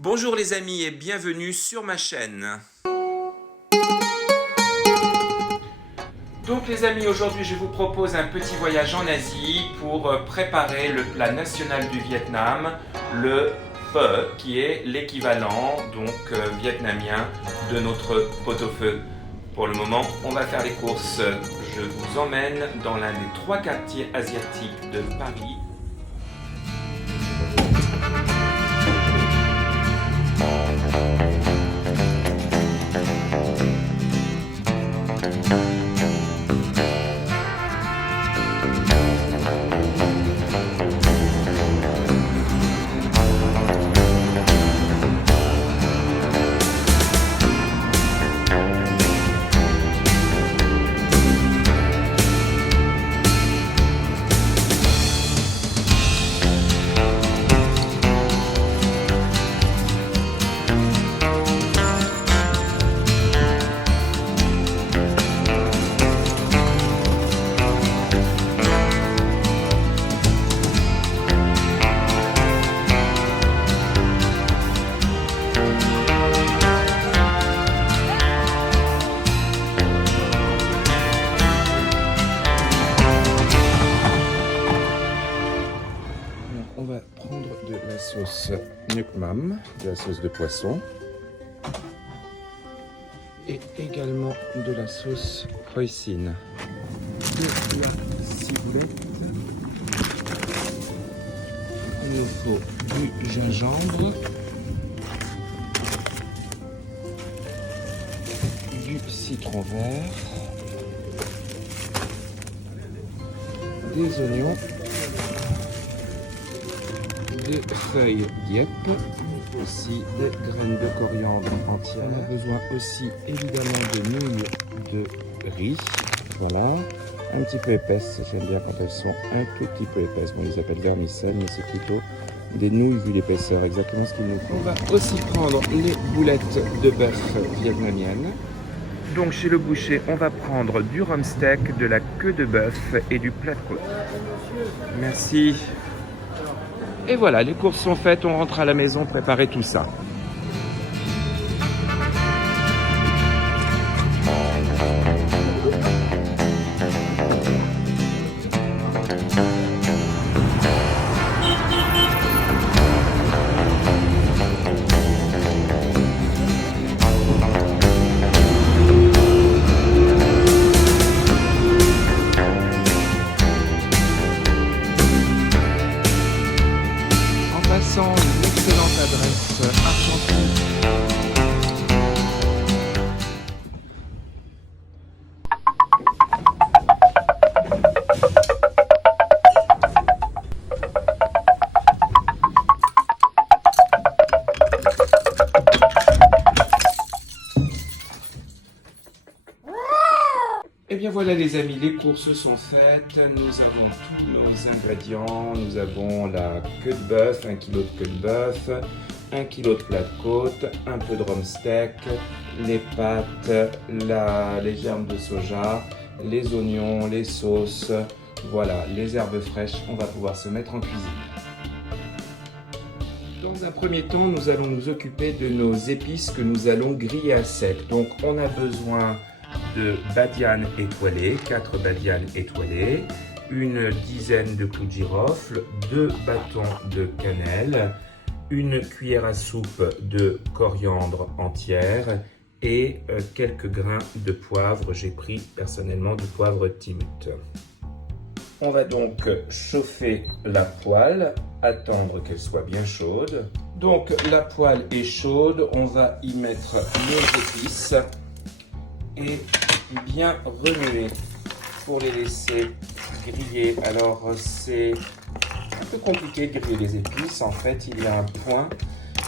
Bonjour les amis et bienvenue sur ma chaîne. Donc les amis, aujourd'hui je vous propose un petit voyage en Asie pour préparer le plat national du Vietnam, le pho, qui est l'équivalent vietnamien de notre pot-au-feu. Pour le moment, on va faire les courses. Je vous emmène dans l'un des 3 quartiers asiatiques de Paris. On va prendre de la sauce Nuoc Mam, de la sauce de poisson, et également de la sauce Hoisin, de la ciboulette. Il nous faut du gingembre, du citron vert, des oignons, des feuilles dieppe, aussi des graines de coriandre entières. On a besoin aussi évidemment de nouilles de riz, voilà, un petit peu épaisses, j'aime bien quand elles sont un tout petit peu épaisses. Bon, ils appellent vermicelle, mais c'est plutôt des nouilles vu l'épaisseur, exactement ce qu'il nous faut. On va aussi prendre les boulettes de bœuf vietnamiennes. Donc chez le boucher, on va prendre du rumsteak, de la queue de bœuf et du plat de côte. Merci. Et voilà, les courses sont faites, on rentre à la maison préparer tout ça. Une excellente adresse argentine. Et bien voilà les amis, les courses sont faites, nous avons tous nos ingrédients, nous avons la queue de bœuf, 1 kg de queue de bœuf, 1 kg de plat de côte, un peu de rumsteak, les pâtes, les germes de soja, les oignons, les sauces, voilà, les herbes fraîches, on va pouvoir se mettre en cuisine. Dans un premier temps, nous allons nous occuper de nos épices que nous allons griller à sec. Donc on a besoin de badiane étoilée, 4 badianes étoilées, une dizaine de clous de girofle, 2 bâtons de cannelle, une cuillère à soupe de coriandre entière et quelques grains de poivre. J'ai pris personnellement du poivre Timut. On va donc chauffer la poêle, attendre qu'elle soit bien chaude. Donc la poêle est chaude, on va y mettre nos épices et bien remuer pour les laisser griller. Alors c'est un peu compliqué de griller les épices, en fait il y a un point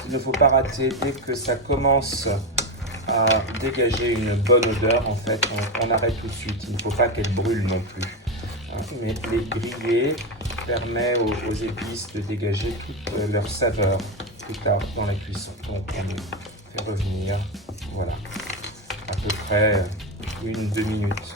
qu'il ne faut pas rater. Dès que ça commence à dégager une bonne odeur, en fait on arrête tout de suite, il ne faut pas qu'elle brûle non plus. Mais les griller permet aux épices de dégager toute leur saveur plus tard dans la cuisson. Donc on les fait revenir, voilà, à peu près 1-2 minutes.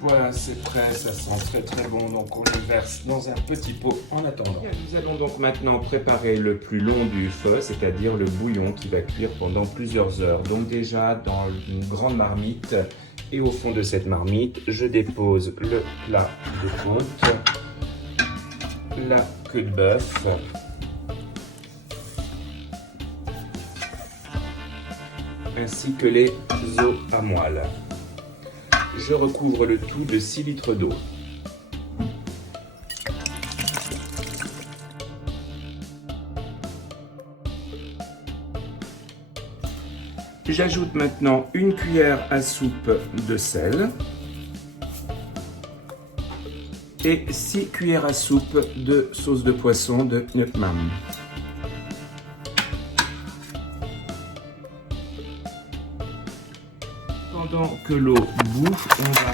Voilà, c'est prêt, ça sent très très bon, donc on le verse dans un petit pot en attendant. Nous allons donc maintenant préparer le plus long du feu, c'est-à-dire le bouillon qui va cuire pendant plusieurs heures. Donc déjà dans une grande marmite, et au fond de cette marmite, je dépose le plat de fonte, la queue de bœuf, ainsi que les os à moelle. Je recouvre le tout de 6 litres d'eau. J'ajoute maintenant une cuillère à soupe de sel et 6 cuillères à soupe de sauce de poisson de Vietnam. Pendant que l'eau bouffe, on va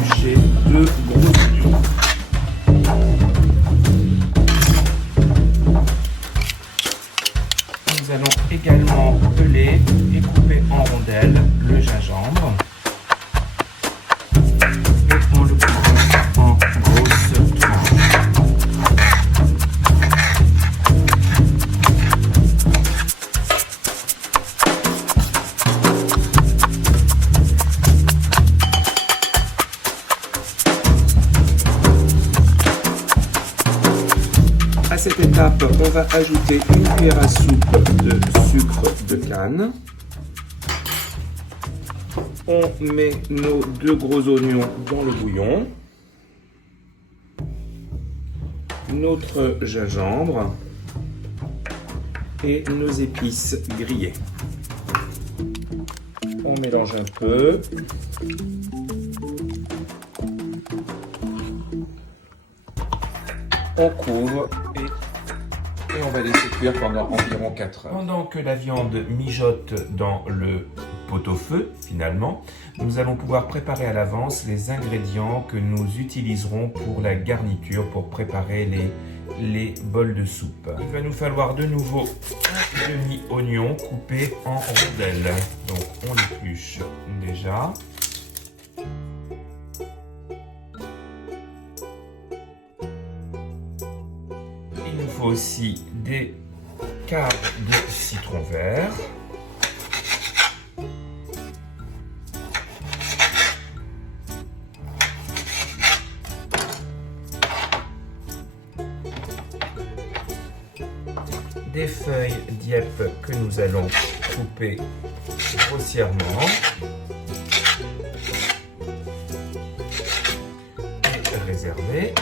éplucher 2 gros oignons. Nous allons également peler et couper en rondelles le gingembre. Et on le coupe en grosses tranches. À cette étape, on va ajouter une cuillère à soupe de sucre de canne. On met nos 2 gros oignons dans le bouillon. Notre gingembre et nos épices grillées. On mélange un peu. On couvre et on va laisser cuire pendant environ 4 heures. Pendant que la viande mijote dans le pot-au-feu, finalement, nous allons pouvoir préparer à l'avance les ingrédients que nous utiliserons pour la garniture, pour préparer les bols de soupe. Il va nous falloir de nouveau un demi-oignon coupé en rondelles. Donc on l'épluche déjà. Il nous faut aussi des quarts de citron vert. Des feuilles dieppe que nous allons couper grossièrement. Et réserver.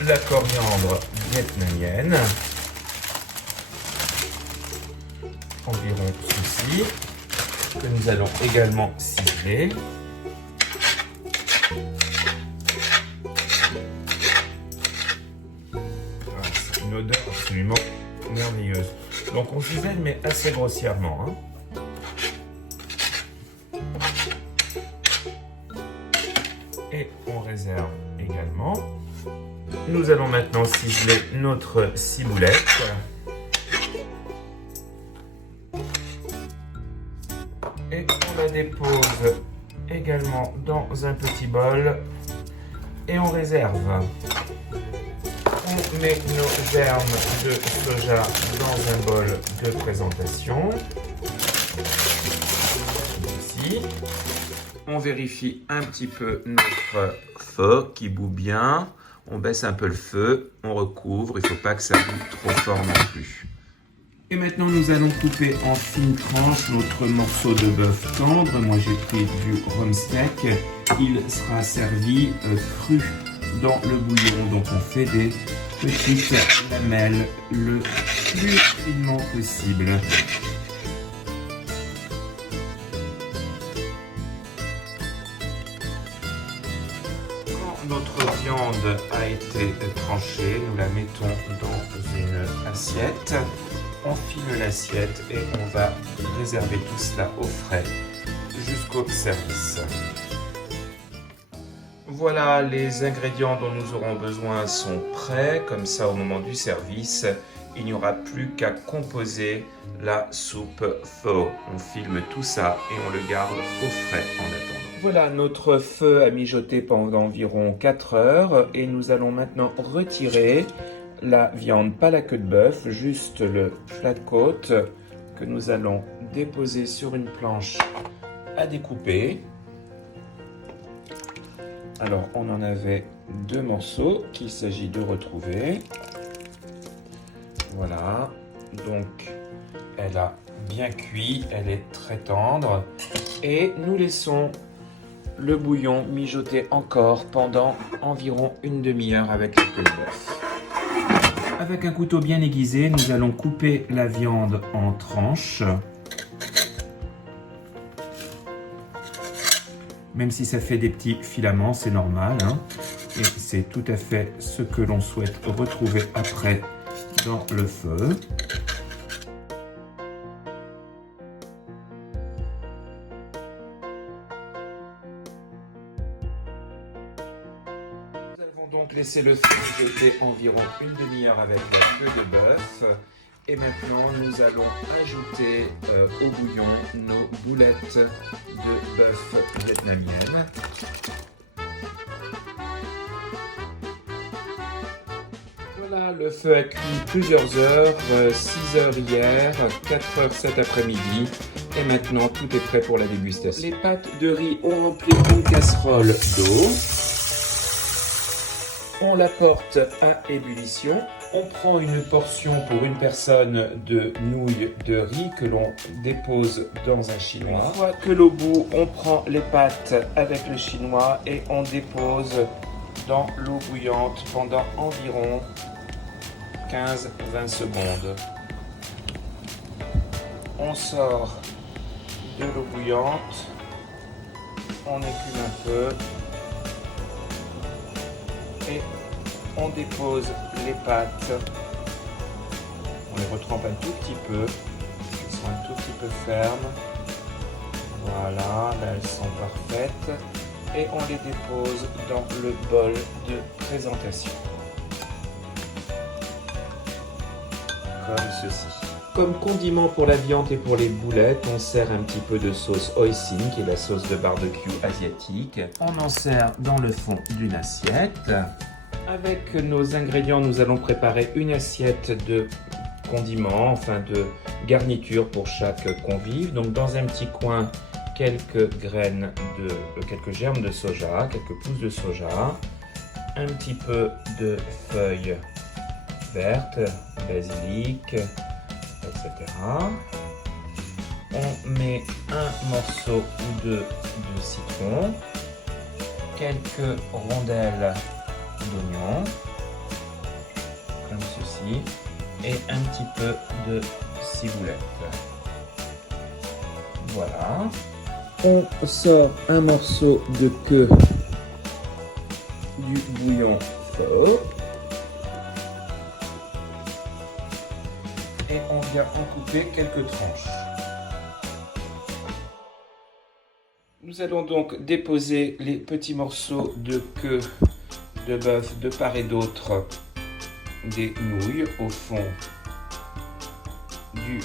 De la coriandre vietnamienne, environ ceci, que nous allons également ciseler. C'est une odeur absolument merveilleuse. Donc on cisèle mais assez grossièrement. Et on réserve également. Nous allons maintenant ciseler notre ciboulette. Et on la dépose également dans un petit bol et on réserve. On met nos germes de soja dans un bol de présentation. Ici. On vérifie un petit peu notre feu qui bout bien. On baisse un peu le feu, on recouvre, il ne faut pas que ça boue trop fort non plus. Et maintenant nous allons couper en fines tranches notre morceau de bœuf tendre. Moi j'ai pris du rump steak. Il sera servi cru dans le bouillon. Donc on fait des petites lamelles le plus finement possible. Notre viande a été tranchée, nous la mettons dans une assiette. On file l'assiette et on va réserver tout cela au frais jusqu'au service. Voilà, les ingrédients dont nous aurons besoin sont prêts, comme ça au moment du service, il n'y aura plus qu'à composer la soupe pho. On filme tout ça et on le garde au frais en attendant. Voilà, notre pho a mijoté pendant environ 4 heures et nous allons maintenant retirer la viande, pas la queue de bœuf, juste le plat de côte que nous allons déposer sur une planche à découper. Alors, on en avait 2 morceaux qu'il s'agit de retrouver. Voilà, donc elle a bien cuit, elle est très tendre. Et nous laissons le bouillon mijoter encore pendant environ une demi-heure avec la queue de bœuf. Avec un couteau bien aiguisé, nous allons couper la viande en tranches. Même si ça fait des petits filaments, c'est normal, hein. Et c'est tout à fait ce que l'on souhaite retrouver après dans le feu. Nous avons donc laissé le feu mijoter environ une demi-heure avec la queue de bœuf. Et maintenant, nous allons ajouter au bouillon nos boulettes de bœuf vietnamiennes. Voilà, le feu a cuit plusieurs heures, 6 heures hier, 4 heures cet après-midi. Et maintenant, tout est prêt pour la dégustation. Les pâtes de riz ont rempli une casserole d'eau. On la porte à ébullition. On prend une portion pour une personne de nouilles de riz que l'on dépose dans un chinois. Une fois que l'eau bout, on prend les pâtes avec le chinois et on dépose dans l'eau bouillante pendant environ 15-20 secondes. On sort de l'eau bouillante, on écume un peu et on dépose les pâtes, on les retrempe un tout petit peu, elles sont un tout petit peu fermes, voilà, là elles sont parfaites, et on les dépose dans le bol de présentation, comme ceci. Comme condiment pour la viande et pour les boulettes, on sert un petit peu de sauce hoisin, qui est la sauce de barbecue asiatique. On en sert dans le fond d'une assiette. Avec nos ingrédients, nous allons préparer une assiette de condiments, enfin de garniture pour chaque convive. Donc dans un petit coin, quelques germes de soja, quelques pousses de soja, un petit peu de feuilles vertes, basilic, etc. On met un morceau ou deux de citron, quelques rondelles d'oignon, comme ceci, et un petit peu de ciboulette. Voilà. On sort un morceau de queue du bouillon fort. Et on vient en couper quelques tranches. Nous allons donc déposer les petits morceaux de queue de bœuf de part et d'autre des nouilles au fond du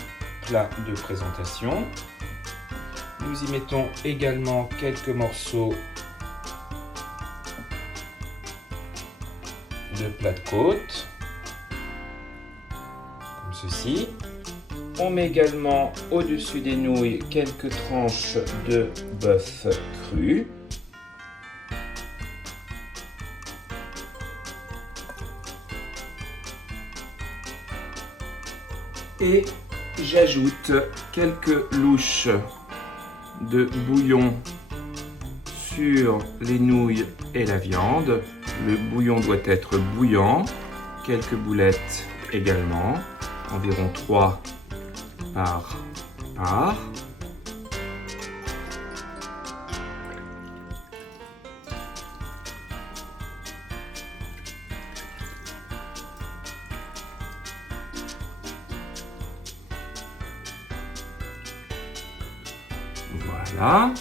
plat de présentation. Nous y mettons également quelques morceaux de plat de côte, comme ceci. On met également au-dessus des nouilles quelques tranches de bœuf cru. Et j'ajoute quelques louches de bouillon sur les nouilles et la viande. Le bouillon doit être bouillant. Quelques boulettes également, environ 3 par part. Voilà.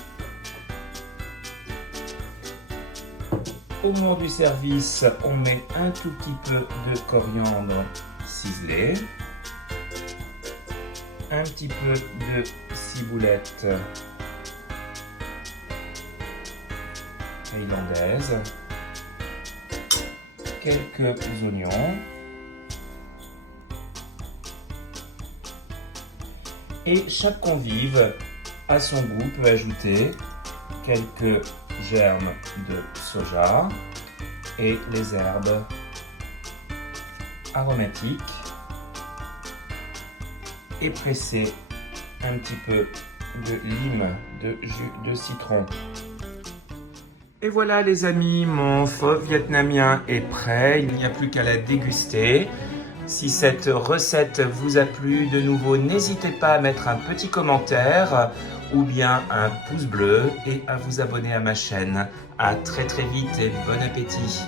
Au moment du service, on met un tout petit peu de coriandre ciselé, un petit peu de ciboulette thaïlandaise, quelques oignons et chaque convive à son goût peut ajouter quelques germes de soja et les herbes aromatiques et presser un petit peu de lime, de jus de citron. Et voilà les amis, mon pho vietnamien est prêt, il n'y a plus qu'à la déguster. Si cette recette vous a plu, de nouveau, n'hésitez pas à mettre un petit commentaire ou bien un pouce bleu et à vous abonner à ma chaîne. À très vite et bon appétit!